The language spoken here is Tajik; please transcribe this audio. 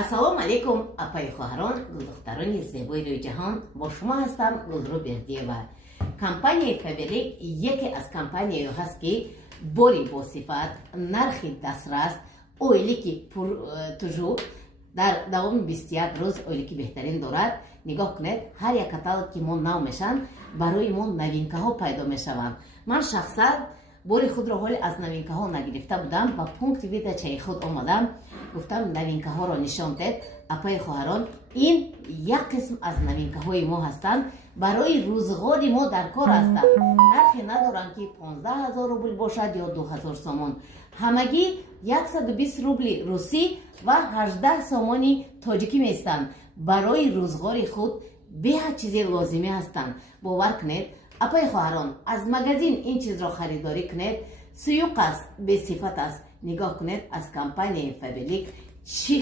ассалому алейкум, апай хоҳарон, гулдухтарони зебои рӯи ҷаҳон. Бо шумо ҳастам Гулрӯ Бердиева. Компанияи Фабелик яке аз компанияе ҳаст ки бори босифат, нархи дастрас, ойлики тужук дар давоми 21 рӯз ойлики беҳтарин дорад. нигоҳ кунед, ҳар як каталог ки мо нав мешаванд, барои мо новинкаҳо пайдо мешаванд. Ман шахсан бори худро ҳоли аз новинкаҳо нагирифта будам, ба пункти видачаи худ омадам, гуфтам новинкаҳоро нишон дед. Апаи хоҳарон, ин як қисм аз новинкаҳои мо ҳастанд, барои рӯзғори мо дар кор ҳастанд. нархе надоранд ки 15 000 рубл бошад ё 2000 сомон. ҳамагӣ 120 рубли русӣ ва 18 сомони тоҷикӣ меистанд. барои рӯзғори худ беҳад чизи лозимӣ ҳастанд. бовар кунед, апаи хоҳарон, аз магазин ин чизро харидорӣ кунед, суюқ аст, бесифат аст. нигоҳ кунед, аз компанияи Фабелик чӣ